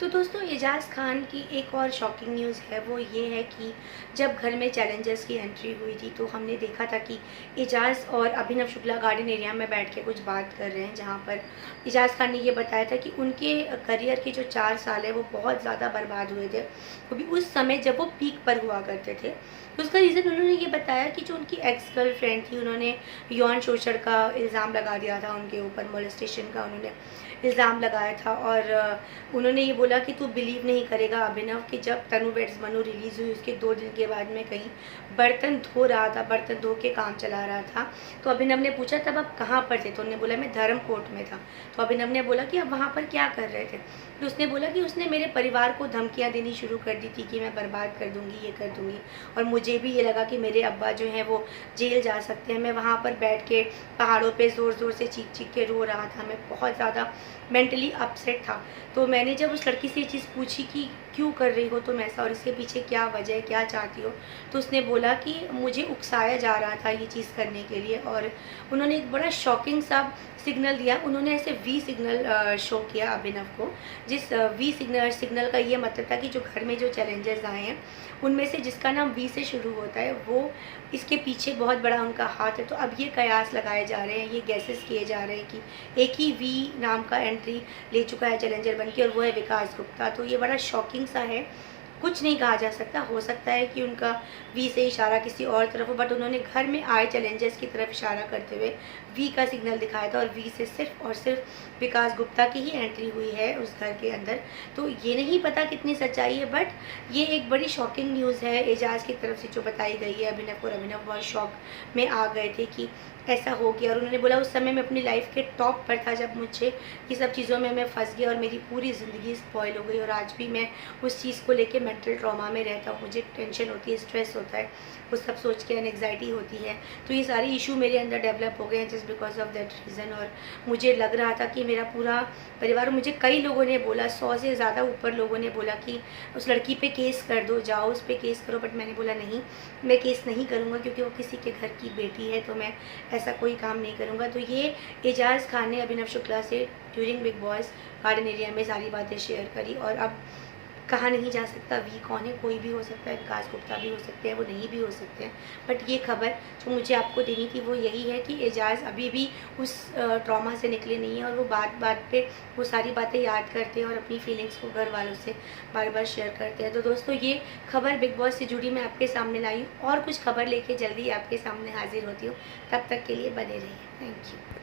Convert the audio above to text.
तो दोस्तों एजाज खान की एक और शॉकिंग न्यूज़ है वो ये है कि जब घर में चैलेंजर्स की एंट्री हुई थी तो हमने देखा था कि एजाज और अभिनव शुक्ला गार्डन एरिया में बैठ के कुछ बात कर रहे हैं, जहाँ पर एजाज खान ने ये बताया था कि उनके करियर के जो 4 साल है वो बहुत ज़्यादा बर्बाद हुए थे, वो भी उस समय जब वो पीक पर हुआ करते थे। तो उसका रीज़न उन्होंने ये बताया कि जो उनकी एक्स गर्लफ्रेंड थी, उन्होंने यौन शोषण का इल्ज़ाम लगा दिया था उनके ऊपर, मोलेस्टेशन का उन्होंने इल्ज़ाम लगाया था। और उन्होंने ये बोला कि तू बिलीव नहीं करेगा अभिनव कि जब तनु वेड्स मनु रिलीज़ हुई उसके 2 दिन के बाद मैं कहीं बर्तन धो रहा था, बर्तन धो के काम चला रहा था। तो अभिनव ने पूछा तब आप कहाँ पर थे? तो उन्होंने बोला मैं धर्मकोट में था। तो अभिनव ने बोला कि आप वहाँ पर क्या कर रहे थे? तो उसने बोला कि उसने मेरे परिवार को धमकियाँ देनी शुरू कर दी थी कि मैं बर्बाद कर दूँगी, ये कर दूँगी, और मुझे भी ये लगा कि मेरे अब्बा जो हैं वो जेल जा सकते हैं। मैं वहाँ पर बैठ के पहाड़ों पे ज़ोर-ज़ोर से चीख-चीख के रो रहा था। मैं बहुत ज़्यादा मेंटली अपसेट था। तो मैंने जब उस लड़की से ये चीज़ पूछी कि क्यों कर रही हो तुम ऐसा और इसके पीछे क्या वजह है, क्या चाहती हो? तो उसने बोला कि मुझे उकसाया जा रहा था ये चीज़ करने के लिए। और उन्होंने एक बड़ा शॉकिंग सा सिग्नल दिया। उन्होंने ऐसे वी सिग्नल शो किया अभिनव को, जिस वी सिग्नल का ये मतलब था कि जो घर में जो चैलेंजर्स आए हैं उनमें से जिसका नाम वी से शुरू होता है वो इसके पीछे बहुत बड़ा उनका हाथ है। तो अब ये कयास लगाए जा रहे हैं, ये गैसेस किए जा रहे हैं कि एक ही वी नाम का एंट्री ले चुका है चैलेंजर बन के, और वो है विकास गुप्ता। तो ये बड़ा शॉकिंग सा है, कुछ नहीं कहा जा सकता। हो सकता है कि उनका वी से इशारा किसी और तरफ हो, बट उन्होंने घर में आए चैलेंजर्स की तरफ इशारा करते हुए वी का सिग्नल दिखाया था, और वी से सिर्फ और सिर्फ विकास गुप्ता की ही एंट्री हुई है उस घर के अंदर। तो ये नहीं पता कितनी सच्चाई है, बट ये एक बड़ी शॉकिंग न्यूज़ है एजाज की तरफ से जो बताई गई है अभिनव को। और अभिनव बहुत शॉक में आ गए थे कि ऐसा हो गया। और उन्होंने बोला उस समय मैं अपनी लाइफ के टॉप पर था जब मुझे ये सब चीज़ों में मैं फंस गया और मेरी पूरी ज़िंदगी स्पॉइल हो गई, और आज भी मैं उस चीज़ को लेके मेंटल ट्रॉमा में रहता हूँ। मुझे टेंशन होती है, स्ट्रेस होता है, वो सब सोच के एंग्जाइटी होती है। तो ये सारे इशू मेरे अंदर डेवलप हो गए हैं just because of that reason. और मुझे लग रहा था कि मेरा पूरा परिवार, मुझे कई लोगों ने बोला, 100 से ज़्यादा ऊपर लोगों ने बोला कि उस लड़की पे केस कर दो, जाओ उस पर केस करो। बट मैंने बोला नहीं, मैं केस नहीं करूँगा क्योंकि वो किसी के घर की बेटी है, तो मैं ऐसा कोई काम नहीं करूँगा। तो ये एजाज खान ने अभिनव शुक्ला से during big boss garden area में सारी बातें शेयर करी। और अब कहा नहीं जा सकता वी कौन है, कोई भी हो सकता है, विकास गुप्ता भी हो सकते हैं, वो नहीं भी हो सकते हैं। बट ये खबर जो मुझे आपको देनी थी वो यही है कि एजाज अभी भी उस ट्रॉमा से निकले नहीं हैं, और वो बात बात पे वो सारी बातें याद करते हैं और अपनी फीलिंग्स को घर वालों से बार बार शेयर करते हैं। तो दोस्तों ये खबर बिग बॉस से जुड़ी मैं आपके सामने लाई हूँ, और कुछ खबर लेके जल्दी आपके सामने हाजिर होती हूँ। तब तक के लिए बने रहिए। Thank you.